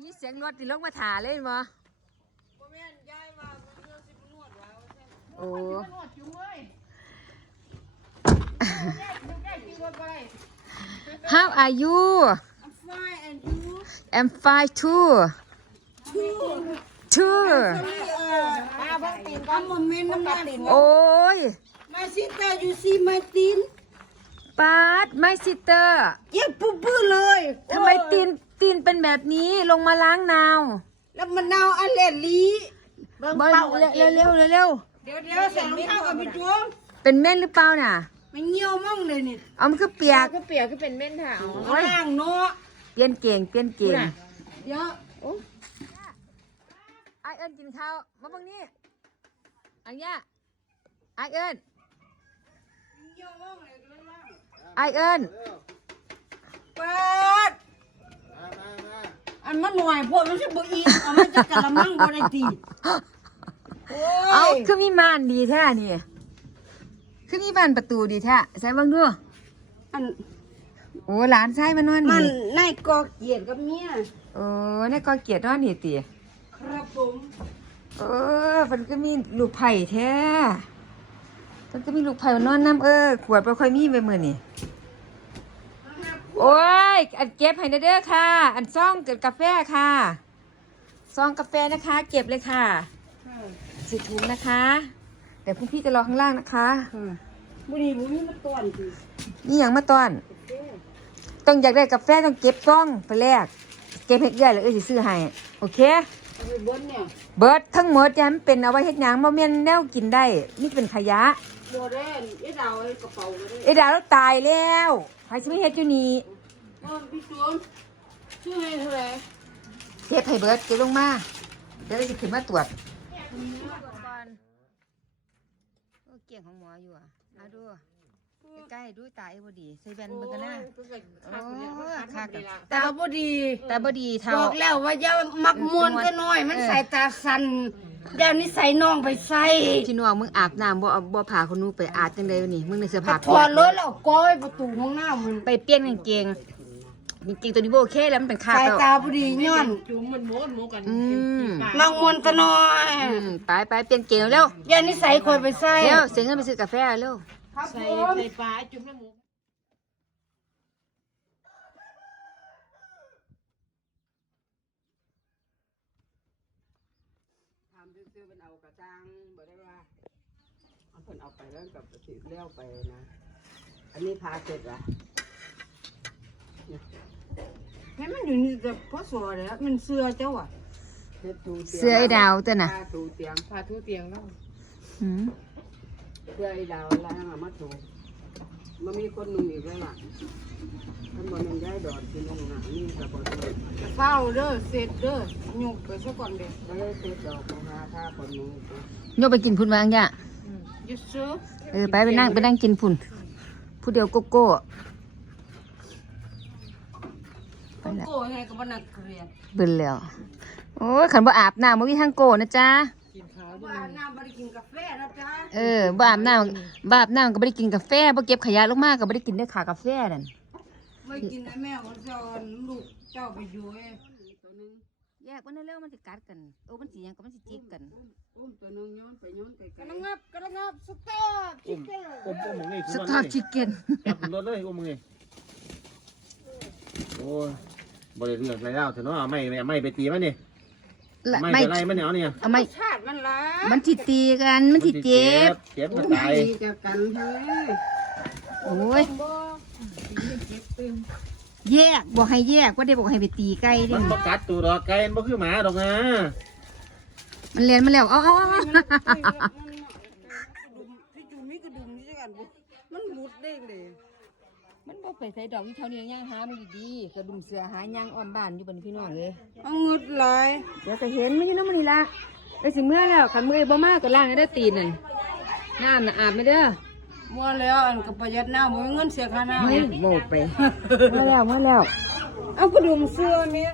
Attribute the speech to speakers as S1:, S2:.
S1: ยินเสียงรถติดลงมาถ่าเลยมั้ยโอ้ How are you? I'm fine too. Too. โอ้ย
S2: My sister you see my tin
S1: ปาดไม่ซิสเตอร์
S2: เย็บปื้อเลย
S1: ทำไมตีนเป็นแบบนี้ลงมาล้างนาว
S2: แล้วมันนาวอันเล็ดลี
S1: บอลเร็วเร็วใส่รอง
S2: เท้ากับพี่จ้วง
S1: เป็นเม่นหรือเปล่าน่ะ
S2: มันเหี่ยวมั่งเลยนี่
S1: เอามันก็เปียก
S3: ก็เปียกก็เป็นเม่นถาว
S2: ล่างเนาะ
S1: เปลี่ยนเก่ง
S2: เยอะ
S1: ไอเอิญกินข้าวมาบังนี้อันเนี้ยไอเอิญ
S2: เหี่ยวมั่งเลยล่าง
S1: ไอเอิญ
S2: เปิดอันมันหน่อยพวกมันจะบ่อีเอามันจะกะละมังบ่ได้ตี
S1: เอาคือมีม่านดีแท้นี่คือมีบานประตูดีแท้ใส่เบิ่งดู
S2: อัน
S1: โอ้หลานชายมานอน
S2: มัน
S1: นี่
S2: นายกอเกียรติกับเมีย
S1: โอ้นี่ก็เกียรตินอนนี่ติ
S2: ครับผม
S1: มันก็มีลูกไผ่แท้มันก็มีลูกไผ่มานอนน้ำขวดบ่ค่อยมีไปมื้อนี่โอ้ยอันเก็บให้เด้อค่ะ อันซ่องเกิดกาแฟค่ะซองกาแฟนะคะ เก็บเลยค่ะสิถุงนะคะเดี๋ยวพวกพี่จะรอข้างล่างนะคะ
S2: บุรีบุรีมาต้อนสิ
S1: นี่อย่างมาตอนต้องอยากได้กาแฟต้องเก็บซองไปแรกเก็บเฮ็ดใหญ่แล้วสิซื้อให้โอเค
S2: เอาไปเบิ้ลเนี่ย
S1: เบิดทั้งหมดยามนเป็นเอาไว้เฮ็ดหยังบ่แม่นแนวกินได้นี่เป็นขยะ
S2: โบแดนไอ้ดาวไอ้กระเป๋าก็ได้
S1: ไอ้ดาวเราตายแล้วใครสิมาเฮ็ดอยู่นี่
S2: พี่จ้วงชื่อให้เท่าไหร่
S1: เก็บให้เบิดเก็บลงมาเดี๋ยวเราจะขึ้นมาตรวจเกี่ยงของหมออยู่อ่ะเอาดูใกล้ๆดูตาไอ้บ่ดีใส่แว่นเบิ่งกันนะโอ้คัก
S2: ตาบ่ดี
S1: แต่บ่ดีเท่า
S2: บอกแล้วว่าอย่ามักมวนก็น้อย มันใส่ตาสั่นเดี๋ยวนี้ใส่น้องไปใส่
S1: พี่น้องมึงอาบน้ำบ่พาคนนู้นไปอาบจังได๋นี่มึงในเสื้อผ้า
S2: ถอดเลยแล้วก้อยประตูห้องน้ำมัน
S1: ไปเปลี่ยนกางเกงตัวนี้บ่โอเคแล้วมันเป็นคราบ
S2: ใส่
S1: แล้ว
S2: ตาบ่ดีย้อน
S3: จุ่มมันโมกัน
S2: มักมวนก็น้อย
S1: ไปเปลี่ยนเกงเร็ว
S2: เดี๋ยวนี้ใส่คอยไปใส่
S1: เร็วเสียเงินไปซื้อกาแฟเร็ว
S2: ครับผ
S3: ใส่
S2: ม
S3: ใส่ปลาจุ่มน้ำหมู
S2: ทำซื่อๆมันเอากระจังบ่ได้ว่าเอาเพิ่นเอาไปแล้วกับสิเลี้ยวไปนะอันนี้พาเสร็จละให้มันอยู่นี่แต่พอสอเลยมันเสื้อเจ้าอ่ะ
S1: เสื้อไอ้ดาวตัวน่ะ
S2: พาตูเตียง
S3: ปลาทุเตียงแล้ว
S1: หืม
S2: เสื้อไอ้ดาวแล้วมาตูมันมีคนนุ่งอีกแล้วล่ะท่านบอกมันย้ายดอนที่นุ่งหนังนี่กับบอลเฝ้าเด้อเสร็จเด้อหยุกไปซะก่อนเด้อเสร็จดอกของหาท่าคนนุ่ง
S1: โยกไปกินพุ่นวางย่ะ
S2: ยุดซื้อ
S1: ไปนั่งกินพุ่นผู้เดียวโกโก้ไปละ
S2: โก้ให้กับนักเรียน
S1: เบิ่นแล้วโอ้ยขันบ่อาบน้ำบ่มีทางโก้นะจ๊ะ
S3: กินข้าว
S2: บ้านน้ำบริกินกาแฟนะจ๊ะ
S1: บ่อาบน้ำก็บ่ได้กินกาแฟบ่เก็บขยะลงมาก็บ่ได้กินได้ขากาแฟนั่น
S2: ไม่กินไอ้แม่ของเจ้าลูกเจ้าไปอยู่ไอ้ตัวนึง
S1: แยกมันเร็วมันสิกัดกันมันสิหยังก็มันสิจิกกัน
S2: ตัวนึงย้อนไปย้อนไปกระงับสตอร์ชิคเก้น
S4: มึงนี่
S1: สตอร์ชิคเก้น
S4: จับรถเลยมึงนี่โอ้ยบริเรื่องอะไรแล้วเถอะเนาะไม่ไปตีมันนี่ไม่จะไล่มันเนี่ยเนี่ย
S1: เอาไม่
S2: ชาติมันละ
S1: มันสิตีกันมันสิเจ็บ
S4: เจ็บมันตาย
S2: ดีกับกันเฮ้ย
S1: โอ้ยแยกบอกให้แยกว่าได้บอกให้ไปตีไก่เด้
S4: มันบ่กัดตัวดอกไก่มันบ่คือหมาดอกนะ
S1: มันเรียนมาแล้วเอา
S2: พี่จูมีกระดุมนี่จังกันมันหลุดเด้งเลย
S1: มันบ่ไปใส่ดอกที่เท่านี้ย่างหามันดีๆกระดุมเสือหาย่างอ้อมบ้านอยู่บนพี่น้องเลย
S2: เอางึดเลย
S1: เดี๋ยวก็เห็นมันอยู่น้ำมันนี่ละไปสิเมื่อแล้วขันมือบ่มากก็ล้างให้ได้ตีนนั่นน้ำน่ะอาบไม่เด้อ
S2: มัวแล้วอันกับประหยัดน้ำมือเงินเสียค่าน้ำ
S1: โมไปเมื่อแล้ว
S2: เอากระดุมเสื้อเนี่ย